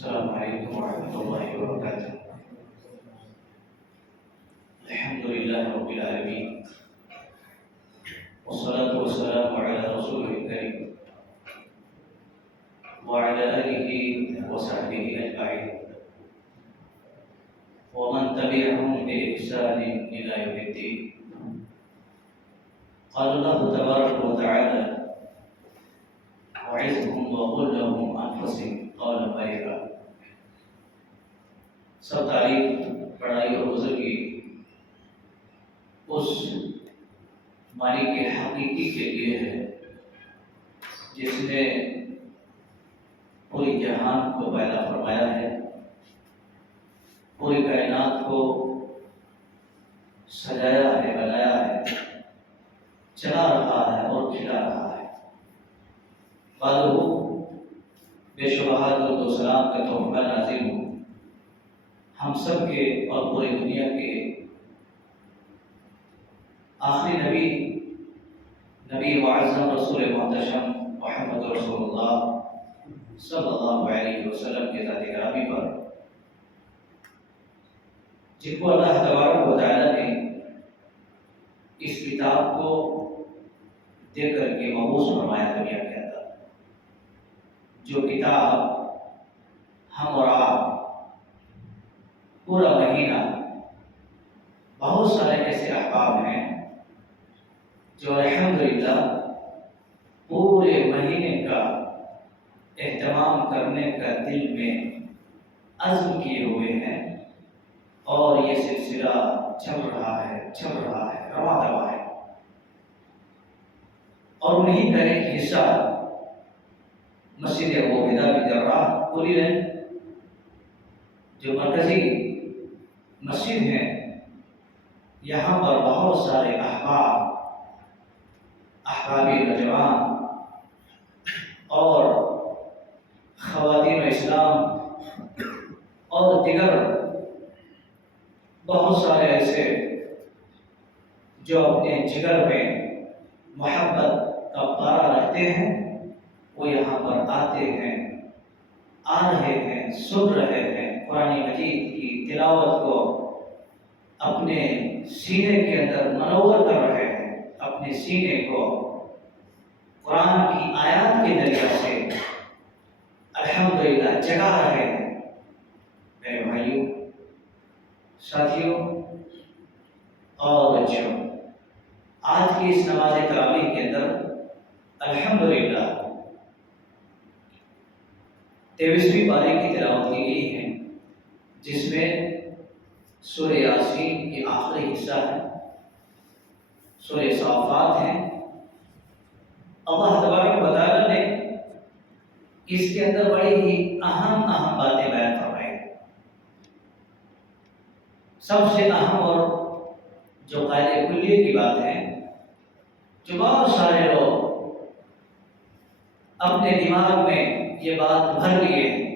السلام عليكم ورحمة الله وبركاته. الحمد لله رب العالمين، والصلاة والسلام على رسوله الكريم وعلى آله وصحبه أجمعين ومن تبعهم بإحسان إلى يوم الدين. قال الله تبارك وتعالى: وعظهم وقل لهم أنفسهم قولا بليغا. سب تعریف بڑائی اور بزرگی اس مالک حقیقی کے لیے ہے جس نے پوری جہان کو پیدا فرمایا ہے، پوری کائنات کو سجایا ہے، بنایا ہے، چلا رہا ہے اور کھلا رہا ہے. قالوا بے شبہ درود و سلام کا تحفہ نازل ہو ہم سب کے اور پوری دنیا کے آخری نبی معظم رسول محتشم محمد رسول اللہ صلی اللہ علیہ وسلم کے ذات گرامی پر، جن کو اللہ تبارک و تعالیٰ نے اس کتاب کو دے کر کے مبعوث فرمایا دنیا کے اندر. جو کتاب ہم اور آپ پورا مہینہ، بہت سارے ایسے احباب ہیں جو الحمدللہ پورے مہینے کا اہتمام کرنے کا دل میں عزم کیے ہوئے ہیں، اور یہ سلسلہ چل رہا ہے، رواں دواں ہے. اور انہیں کا ایک حصہ مسجد ابوعبیدہ بن جراح پوری ہے، جو مرکزی مسجد ہے. یہاں پر بہت سارے احبابی نوجوان اور خواتین اسلام اور دیگر بہت سارے ایسے جو اپنے جگر میں محبت کا پارہ رکھتے ہیں، وہ یہاں پر آتے ہیں، آ رہے ہیں، سن رہے ہیں، قرآن مجید کی تلاوت کو اپنے سینے کے اندر منور کر رہے ہیں، اپنے سینے کو قرآن کی آیات کے ذریعے سے الحمدللہ جگا رہے ہیں. میرے بھائیوں، ساتھیوں اور بچوں، آج کی اس نماز تراویح کے اندر الحمدللہ 23ویں پارے کی تلاوت کی گئی ہے، جس میں سورہ یاسین کی آخری حصہ ہے، سورہ صافات ہے. اللہ تبارک و تعالیٰ نے اس کے اندر بڑی ہی اہم باتیں بیان فرمائی. سب سے اہم اور جو قاعدہ کلیہ کی بات ہے، جو بہت سارے لوگ اپنے دماغ میں یہ بات بھر لیے ہیں،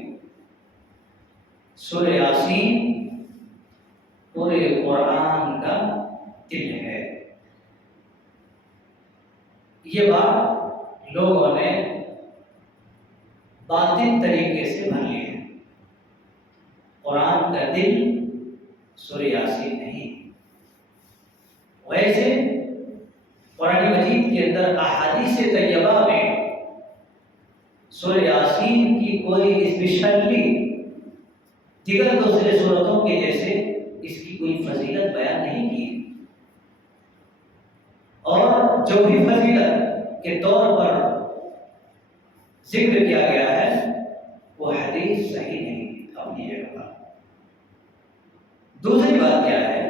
سورہ یاسین پورے قرآن کا دل ہے. یہ بات لوگوں نے باطل طریقے سے بھر لی ہے. قرآن کا دل سورہ یاسین نہیں. ویسے قرآن مجید کے اندر احادیث طیبہ میں سورہ یاسین کی کوئی اسپیشلی دیگر دوسرے سورتوں کے جیسے اس کی کوئی فضیلت بیان نہیں کی، اور جو بھی فضیلت کے طور پر ذکر کیا گیا ہے وہ حدیث صحیح نہیں اپنی جگہ پر. دوسری بات کیا ہے،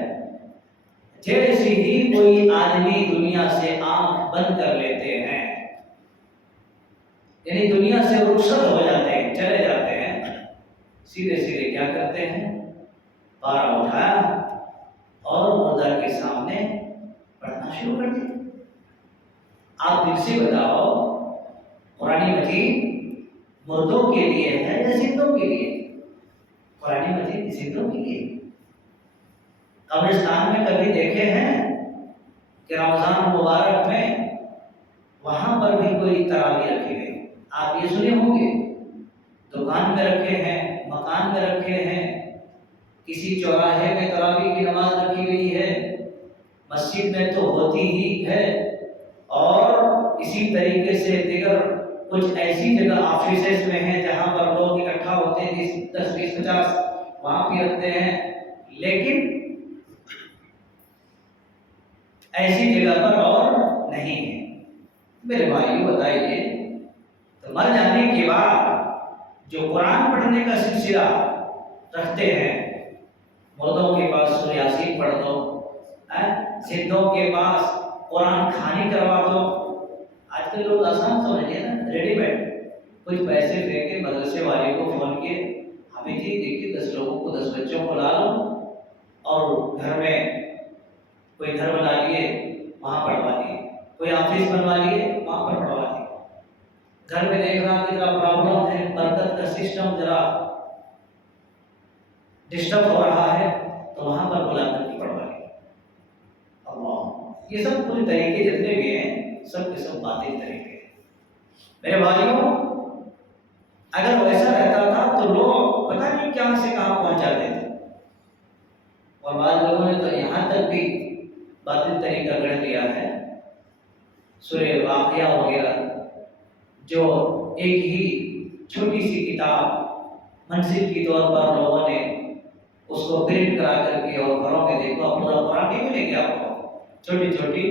جیسے ہی کوئی آدمی دنیا سے آنکھ بند کر لیتے ہیں، یعنی دنیا سے رخصت ہو جاتے ہیں، چلے جاتے ہیں، سیدھے کیا کرتے ہیں، پارا اٹھایا اور مردہ کے سامنے پڑھنا شروع کر دیا. آپ دل سے بتاؤ، قرآن مجید مردوں کے لیے ہے یا زندوں کے لیے؟ قرآن مجید زندوں کے لیے. قبرستان میں کبھی دیکھے ہیں کہ رمضان مبارک میں وہاں پر بھی کوئی تراویح رکھی گئی؟ آپ یہ سنے ہوں گے، دکان میں رکھے ہیں، مکان میں رکھے ہیں، کسی چوراہے میں تراویح کی نماز رکھی گئی ہے، مسجد میں تو ہوتی ہی ہے، اور اسی طریقے سے دیگر کچھ ایسی جگہ آفیسز میں ہیں جہاں پر لوگ اکٹھا ہوتے ہیں 10 20 50 وہاں بھی رکھتے ہیں، لیکن ایسی جگہ پر اور نہیں ہے۔ میرے بھائیو بتائیے، تو مر جانے کے بعد جو قرآن پڑھنے کا سلسلہ رکھتے ہیں، مردوں کے پاس سورہ یاسین پڑھ دو، زندوں کے پاس قرآن کھانی کروا دو۔ آج کل لوگ آسان سمجھ گئے نا، ریڈی میڈ، کچھ پیسے دے کے مدرسے والے کو فون کیے، ہمیں جی دیکھیے 10 لوگوں کو 10 بچوں کو لا لو اور گھر میں کوئی گھر بنا لیے وہاں پڑھوا دیے، کوئی آفس بنوا لیے وہاں پر پڑھوا دیے، گھر میں دیکھ رہا کہ ذرا پرابلم ہے، برکت کا سسٹم ذرا ڈسٹرب ہو رہا ہے، تو وہاں پر بلا کر کے پڑھوا لیا۔ اللہ، یہ سب پورے طریقے جتنے بھی ہیں سب کے سب باطل طریقے ہیں۔ میرے بھائیوں، اگر ویسا رہتا تھا تو لوگ پتہ نہیں کہاں سے کہاں پہنچ جاتے تھے، اور بعض لوگوں نے تو یہاں تک بھی باطل طریقہ گڑھ لیا ہے۔ سورہ واقعہ وغیرہ جو ایک ہی چھوٹی سی کتاب منزل کی طور پر لوگوں نے اس کو پرنٹ کرا کر کے اور گھروں میں دیکھو، پورا قرآن نہیں ملے گی آپ کو، چھوٹی چھوٹی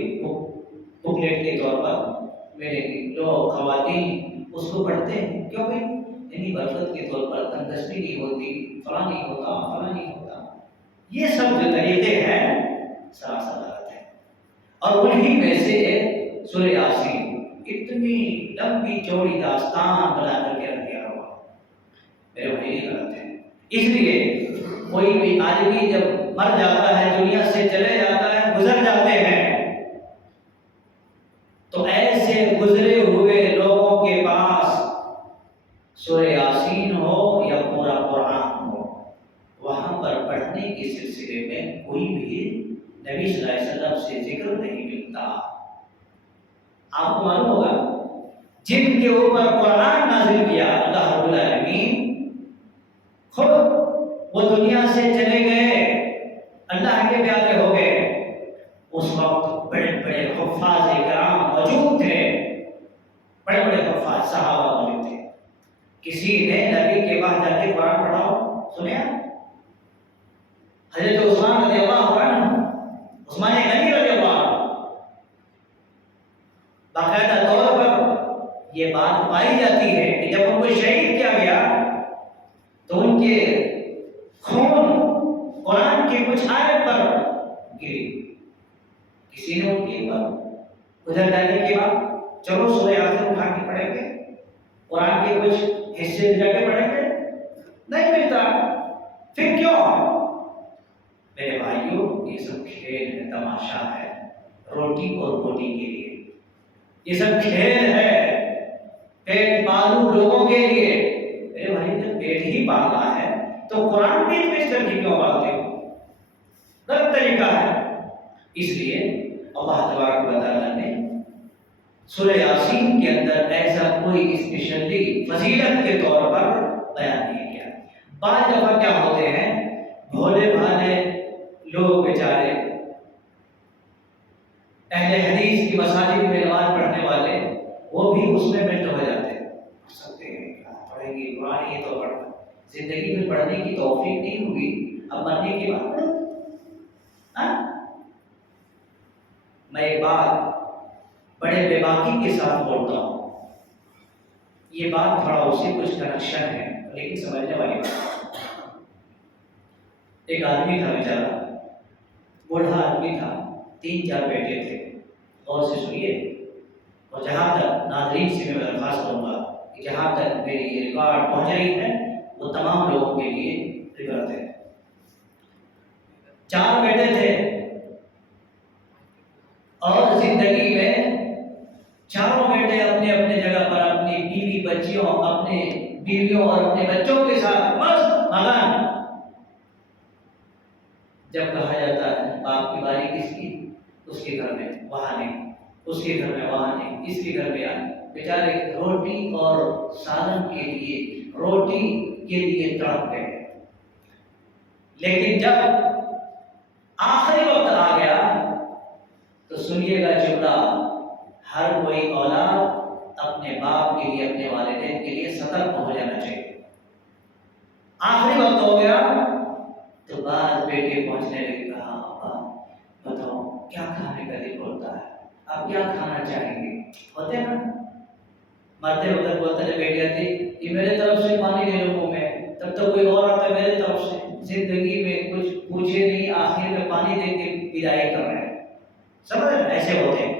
بکلیٹ کے طور پر ملے گی، جو خواتین اس کو پڑھتے ہیں، کیوں بھائی؟ یعنی برکت کے طور پر تندرستی نہیں ہوتی، فلاں نہیں ہوتا، فلاں نہیں ہوتا۔ یہ سب جو طریقے ہیں سراسر غلط ہیں، اور انہی میں سے سورہ یاسین اتنی لمبی چوڑی داستان بنا کر کے رکھ دیا ہوا، میرے بھائی یہ غلط ہے۔ اس لیے کوئی بھی آدمی جب مر جاتا ہے، دنیا سے چلے جاتا ہے، گزر جاتے ہیں، تو ایسے گزرے ہوئے لوگوں کے پاس سورہ یاسین ہو یا پورا قرآن ہو، وہاں پر پڑھنے کے سلسلے میں کوئی بھی نبی صلی اللہ علیہ وسلم سے ذکر نہیں ملتا۔ آپ کو معلوم ہوگا جن کے اوپر قرآن نازل کیا اللہ رب العالمین، خود وہ دنیا سے چلے گئے، اللہ کے پیارے ہو گئے، اس وقت بڑے بڑے حفاظ کرام موجود تھے، بڑے بڑے حفاظ صحابہ موجود تھے۔ کسی نے نبی کے پاس جا کے قرآن پڑھاؤ سنیا؟ حضرت عثمان رضی اللہ عنہ، عثمان غنی رضی اللہ عنہ، باقاعدہ طور پر یہ بات پائی جاتی ہے کہ جب ان کو شہید کیا گیا تو ان کے خون قرآن کی کچھ آیت پر گری، کسی نے ان کے اوپر گزر جانے کے بعد چلو سورہ یاسین اٹھا کے پڑھیں گے، قرآن کے کچھ حصے جا کے پڑھیں گے، نہیں ملتا۔ پھر کیوں؟ میرے بھائیوں، یہ سب کھیل ہے، تماشا ہے، روٹی اور بوٹی کے لیے، یہ سب کھیل ہے، پیٹ پالو لوگوں کے لیے۔ میرے بھائی جب پیٹ ہی پالنا ہے تو قرآن بھی پیش کر کے کیوں پالتے ہو؟ غلط طریقہ ہے۔ اس لیے اللہ تبارک و تعالیٰ نے سورہ یاسین کے اندر ایسا کوئی اسپیشلی فضیلت کے طور پر بیان نہیں کیا۔ بعض دفعہ کیا ہوتے ہیں، بھولے بھالے لوگ بیچارے، اہل حدیث کی مساجد میں نماز پڑھنے والے، وہ بھی اس میں ملٹ ہو جاتے ہیں، سکتے ہیں پڑھیں گے قرآن، یہ تو پڑھنا، زندگی میں پڑھنے کی توفیق نہیں ہوئی، اب مرنے کی بات پڑھو۔ میں ایک بات بڑے بے باکی کے ساتھ بولتا ہوں، یہ بات تھوڑا اس سے کچھ کنیکشن ہے لیکن سمجھنے والی بات۔ ایک آدمی تھا بیچارہ، بوڑھا آدمی تھا، 3 4 بیٹے تھے، اور سے سنیے، اور جہاں تک ناظرین سے میں درخواست کروں گا کہ جہاں تک میری یہ ریکارڈ پہنچ رہی ہے وہ تمام لوگوں کے لیے ریکارڈ ہے۔ 4 بیٹے تھے، اور زندگی میں چاروں بیٹے اپنے اپنے جگہ پر اپنی بیوی بچیوں، اپنے بیویوں اور اپنے بچوں کے ساتھ مست مگن۔ جب کہا جاتا ہے باپ کی باری کس کی، اس کے گھر میں وہاں نہیں، اس کے گھر میں وہاں نہیں، اس کے گھر میں آنے، بیچارے روٹی اور سالن کے لیے روٹی کے لیے تڑپ گئے، لیکن جب آخری وقت آ گیا تو سنیے گا جملہ، ہر کوئی اولاد اپنے باپ کے لیے، اپنے والدین کے لیے سترک ہو جانا چاہیے۔ آخری وقت ہو گیا تو بعض بیٹے پہنچنے لگے، کہا ابا بتاؤ کیا کھانے کا دل بولتا ہے، آپ کیا کھانا چاہیں گے؟ ہوتے نا مرتے وقت بولتے تھے بیٹیاں تھی کہ میرے طرف سے پانی لے لو منہ میں، تب تک کوئی اور آتا ہے میرے طرف سے، زندگی میں کچھ پوچھے نہیں، آخر میں پانی دے کے بدائی کر رہے ہیں، سمجھ ایسے ہوتے ہیں۔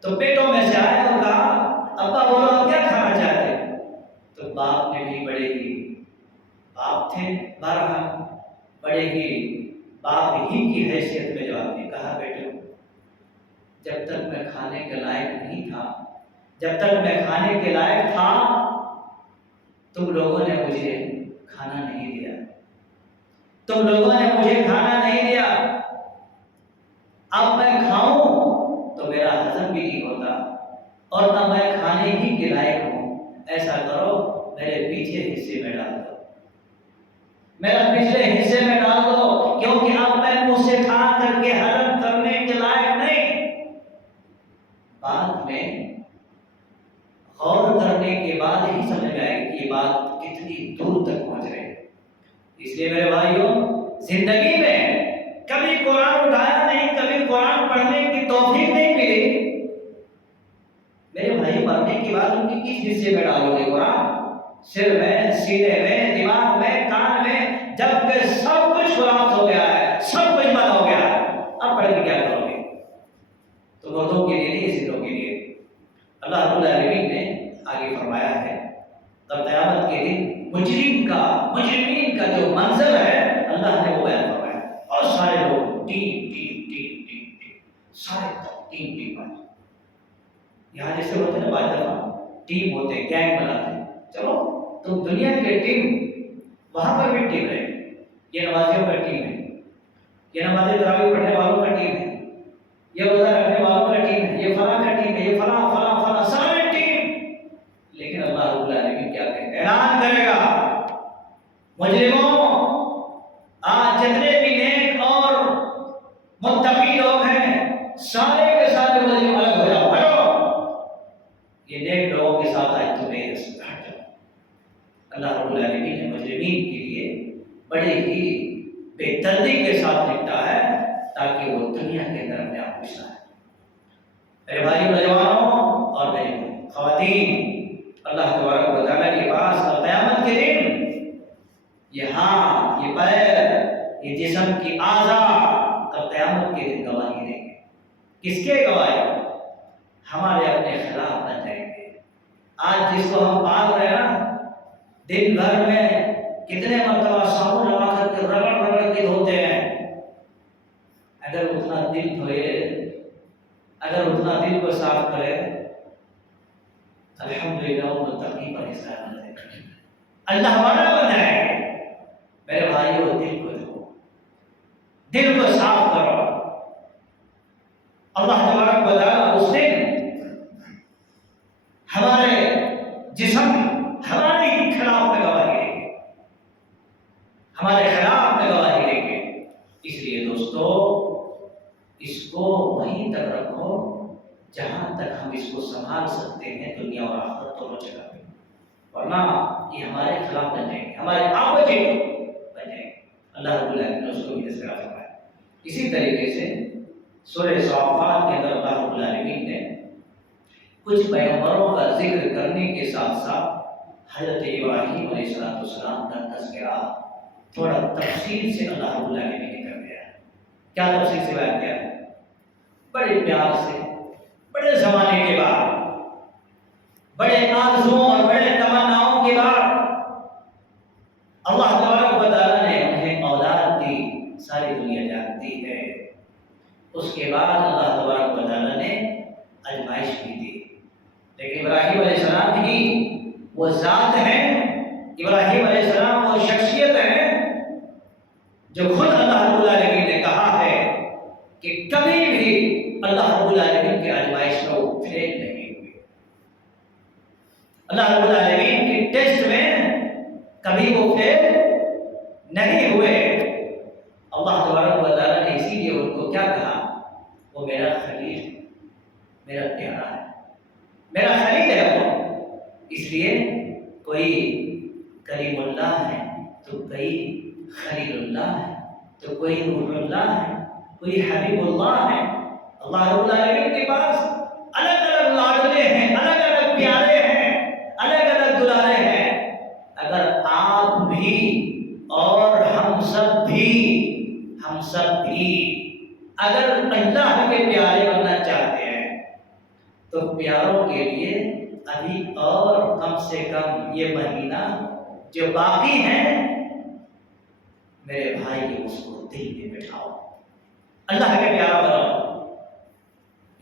تو پیٹوں میں سے آئے اور کہا ابا بولو آپ کیا کھانا چاہتے ہیں؟ تو باپ نے بھی بڑے ہی باپ تھے، بہرحال بڑے ہی باپ ہی کی حیثیت میں جواب دیا، کہا بیٹے جب تک میں کھانے کے لائق نہیں تھا، جب تک میں کھانے کے لائق تھا تم لوگوں نے مجھے کھانا نہیں دیا، تم لوگوں نے مجھے کھانا نہیں دیا، اب میں کھاؤں تو میرا ہضم بھی نہیں ہوتا، اور اب میں کھانے ہی کے لائق ہوں، ایسا کرو میرے پیچھے حصے میں ڈال دو، میرا پچھلے حصے میں ڈال دو، کیونکہ اب میں منہ سے کھا کر کے ہضم کرنے کے لائق نہیں۔ بعد میں غور کرنے کے بعد ہی سمجھ میں آئے کہ یہ بات کتنی دور تک پہنچ رہی ہے۔ اس لیے میرے بھائیوں، زندگی میں کبھی قرآن اٹھایا نہیں، کبھی قرآن پڑھنے کی توفیق نہیں ملی، میرے بھائی مرنے کے بعد ان کے کس حصے میں ڈالو گے قرآن؟ سر میں، سینے میں، دماغ میں، کان میں، جب کہ سب کچھ خراب ہو گیا ہے، سب کچھ بند ہو گیا ہے، اب پڑھ کے کیا کرو گے؟ تو مردوں کے لیے نہیں، زندوں کے لیے۔ اللہ رب العالمین نے آگے فرمایا ہے تب قیامت کے دن مجرمین کا جو منظر ہے اللہ نے وہ بیان فرمایا، اور سارے لوگ ٹیم سارے ٹیم یہاں جیسے ہوتے ہیں نا، بعض دفعہ ٹیم ہوتے ہیں، گینگ بناتے ہیں، چلو تم دنیا کے ٹیم وہاں پر بھی ٹیم رہے، یہ نمازیوں کا ٹیم ہے، یہ نماز تراویح پڑھنے والوں کا ٹیم ہے، یہ روزہ رکھنے والوں کا ٹیم ہے، یہ فلاں کا ٹیم ہے، یہ فلاں سارے ٹیم، لیکن اللہ رب العالمین کیا کہے گا؟ اعلان کرے گا مجرموں آج جتنے بھی نیک اور متقی لوگ ہیں سارے کے سارے مجرم الگ ہو جاؤ، ہٹو، یہ نیک لوگوں کے ساتھ آج تمہیں ہٹ جاؤ۔ اللہ رب العالمین نے مجرمین کے لیے بڑے ہی بے دردی کے ساتھ نپٹا ہے تاکہ وہ دنیا کے اندر اپنے آپ کو سائے۔ میرے بھائی نوجوانوں اور میری خواتین، اللہ تبارک و تعالیٰ کے پاس قیامت کے دن یہ ہاتھ، یہ پیر، یہ جسم کی اعضاء کل قیامت کے دن گواہی دیں گے۔ کس کے گواہی؟ ہمارے اپنے خلاف بن جائیں گے۔ آج جس کو ہم پال رہے ہیں نا، دن بھر میں کتنے مرتبہ صابن لگا کر کے رگڑ کے دھوتے ہیں، اگر اتنا دل دھوئے، اگر اتنا دل کو صاف کرے، الحمدللہ وہ متقی پر حصہ بن جائے گا، اللہ والا بن جائے گا۔ میرے بھائیو، دل کو دھو، دل کو صاف کرو۔ اللہ تبارک و تعالیٰ اس دن ہمارے جسم ہمارے ہی خلاف میں گواہی دیں گے، ہمارے خلاف میں گواہی دیں گے۔ اس لیے دوستو، اس کو وہیں تک رکھو جہاں تک ہم اس کو سنبھال سکتے ہیں، دنیا اور آخرت دونوں جگہ پہ، ورنہ یہ ہمارے خلاف بن جائیں گے، ہمارے اپوزٹ بن جائیں گے۔ اللہ رب العالمین نے اس کو بھی تذکرہ فرمایا۔ اسی طریقے سے سورہ صافات کے اندر اللہ رب العالمین نے کچھ پیغمبروں کا ذکر کرنے کے ساتھ ساتھ حضرت ابراہیم علیہ السلام کا تذکرہ تھوڑا تفصیل سے اللہ رب العالمین نے کر دیا ہے۔ کیا تفصیل سے بیان کیا ہے؟ بڑے پیار سے، بڑے زمانے کے بعد، بڑے آرزوؤں اور بڑے تمناؤں کے بعد اللہ تبارک و تعالیٰ نے انہیں اولاد دی، ساری دنیا جانتی ہے۔ اس کے بعد اللہ تبارک و تعالیٰ نے آزمائش بھی دی، لیکن ابراہیم علیہ السلام ہی وہ ذات ہیں، ابراہیم علیہ السلام وہ شخصیت ہے جو خود اللہ رب العالمین نے کہا ہے کہ کبھی بھی اللہ رب العالمین کے آزمائش میں وہ فیل نہیں ہوئے۔ اللہ رب العالمین کے ٹیسٹ میں کبھی وہ فیل نہیں ہوئے۔ اللہ تبارک و تعالیٰ نے اسی لیے ان کو کیا کہا؟ وہ میرا خلیل، میرا پیارا ہے، میرا خلیل ہے وہ۔ اس لیے کوئی کریم اللہ ہے تو کوئی خلیل اللہ ہے، تو کوئی روح اللہ ہے، کوئی حبیب اللہ ہے۔ اللہ رب العالمین کے پاس الگ الگ لاڈلے ہیں، الگ الگ پیارے ہیں، الگ الگ دلارے ہیں۔ اگر آپ بھی اور ہم سب بھی اگر اللہ کے پیارے بننا چاہتے ہیں تو پیاروں کے لیے ابھی اور کم سے کم یہ مہینہ جو باقی ہیں، میرے بھائی اس کو دل میں بٹھاؤ، اللہ کے پیارا بناؤ۔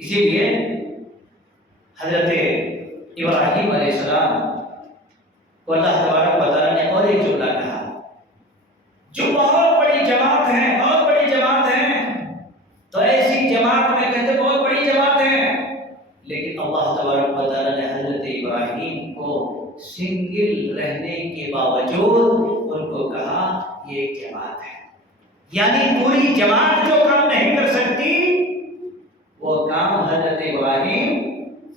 اسی لیے حضرت ابراہیم علیہ السلام کو اللہ تبارک و تعالیٰ نے اور ایک جملہ کہا جو بہت بڑی جماعت ہے، بہت بڑی جماعت ہے، تو ایسی جماعت میں کہتے بہت بڑی جماعت ہے، لیکن اللہ تبارک و تعالیٰ نے حضرت ابراہیم کو سنگل رہنے کے باوجود ان کو کہا یہ ایک جماعت ہے، یعنی پوری جماعت جو کام نہیں کر سکتی وہ کام حضرت ابراہیم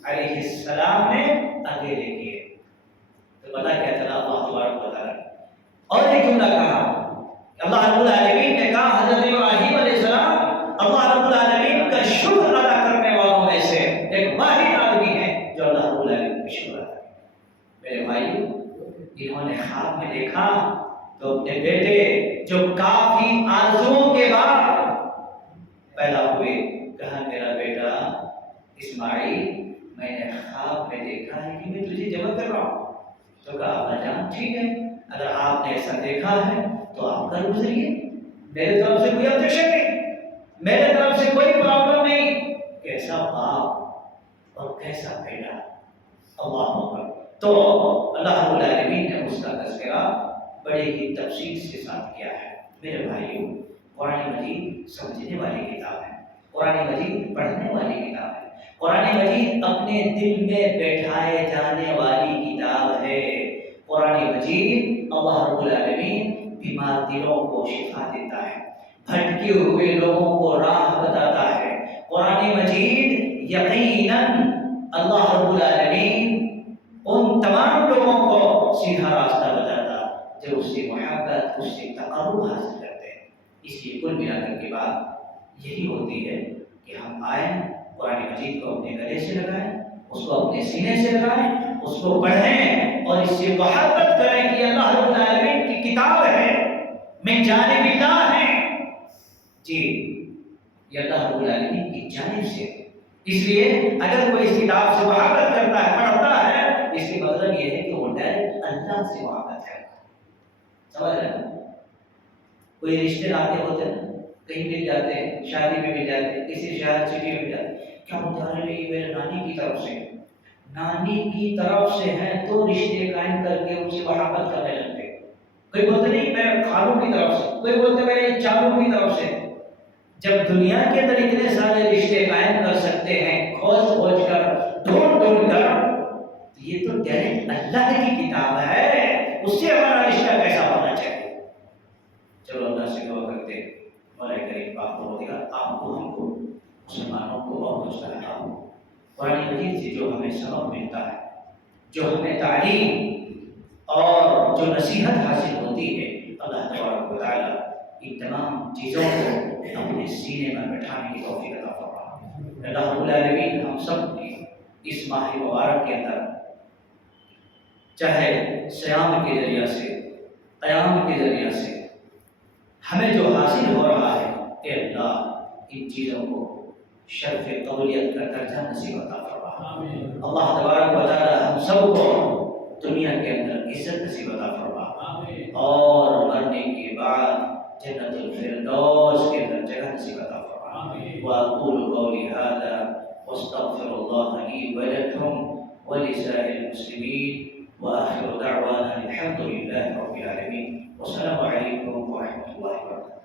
علیہ السلام نے اکیلے کیے۔ تو پتہ کیا چلا اللہ تبارک و تعالیٰ نے اور ایک جملہ کہا، اللہ رب العالمین نے کہا حضرت ابراہیم علیہ السلام اللہ رب العالمین کا شکر ادا کرنے والوں میں سے ایک واحد آدمی ہے جو اللہ رب العالمین کا شکر ادا کرے۔ میرے بھائی، انہوں نے خواب میں دیکھا تو اپنے بیٹے جو کافی آرزوؤں کے بعد پیدا ہوئے، کہا میرا بیٹا اسماعیل، میں نے خواب میں دیکھا ہے کہ میں تجھے جمع کر رہا ہوں۔ تو کہا ابا جان ٹھیک ہے، اگر آپ نے ایسا دیکھا ہے تو آپ کر گزریے، میرے طرف سے کوئی objection نہیں، میرے طرف سے کوئی پرابلم نہیں۔ کیسا باپ اور کیسا بیٹا، اللہ اکبر۔ تو اللہ رب العالمین نے اس کا تذکرہ بڑے ہی تفصیل سے ساتھ کیا ہے۔ میرے بھائیوں، قرآن مجید سمجھنے والی کتاب ہے، قرآن مجید پڑھنے والی کتاب ہے، قرآن مجید اپنے دل میں بیٹھائے جانے والی کتاب ہے۔ قرآن مجید اللہ رب العالمین بیمار دلوں کو شفا دیتا ہے، بھٹکے ہوئے لوگوں کو راہ بتاتا ہے۔ قرآن مجید یقیناً اللہ رب العالمین ان تمام لوگوں کو سیدھا راستہ بتاتا جو اس سے محبت، اس سے تقرب حاصل کرتے ہیں۔ اس لیے کل ملا کر کے بات یہی ہوتی ہے کہ ہم آئیں، قرآن مجید کو اپنے گلے سے لگائیں، اس کو اپنے سینے سے لگائیں، اس کو پڑھیں اور اس سے محبت کریں کہ اللہ رب العالمین کی کتاب ہے، من جانب اللہ ہے، جی یہ اللہ رب العالمین کی جانب سے۔ اس لیے اگر کوئی اس کتاب سے محبت کرتا ہے، پڑھتا ہے، اس کا مطلب یہ ہے کہ وہ ڈائریکٹ اللہ سے محبت کرتا ہے۔ سمجھ رہے ہیں؟ کوئی رشتے ناتے ہوتے ہیں، کہیں مل جاتے ہیں، شادی میں مل جاتے ہیں، کسی شہر سٹی میں مل جاتے ہیں، کیا ہوتا ہے یہ میرے نانی کی طرف سے، نانی کی طرف سے ہیں تو رشتے قائم کر کے ان سے محبت کرنے لگتے ہیں۔ کوئی بولتے نہیں میں خالوں کی طرف سے، کوئی بولتے میرے چالوں کی طرف سے۔ جب دنیا کے اندر اتنے سارے رشتے قائم کر سکتے ہیں، کھوج کر، ڈھونڈ کر، یہ تو ڈائریکٹ اللہ کی کتاب ہے، اس سے ہمارا رشتہ کیسا ہونا چاہیے؟ چلو اللہ سے دعا کرتے ہیں، مولا کریم پاک ہوگا آپ کو، ہم کو، مسلمانوں کو اور دوسرا ہو۔ قرآن مجید سے جو ہمیں سبق ملتا ہے، جو ہمیں تعلیم اور جو نصیحت حاصل ہوتی ہے، اللہ تبارک و تعالیٰ ان تمام چیزوں کو اپنے سینے میں بٹھانے کی توفیق عطا فرمائے۔ اللہ رب العالمین ہم سب کی اس ماہ مبارک کے اندر چاہے صیام کے ذریعہ سے، قیام کے ذریعہ سے ہمیں جو حاصل ہو رہا ہے، اے اللہ ان چیزوں کو شرف قبولیت کا درجہ نصیب عطا فرما۔ اللہ تبارک و تعالی ہم سب کو دنیا کے اندر عزت نصیب عطا فرما اور مرنے کے بعد جنت الفردوس کے اندر جگہ نصیب عطا فرما۔ واقول قولی ھذا واستغفر اللہ لی ولکم ولسائر المسلمین وآخر دعوانا الحمد للہ رب العالمین۔ والسلام علیکم ورحمۃ اللہ وبرکاتہ۔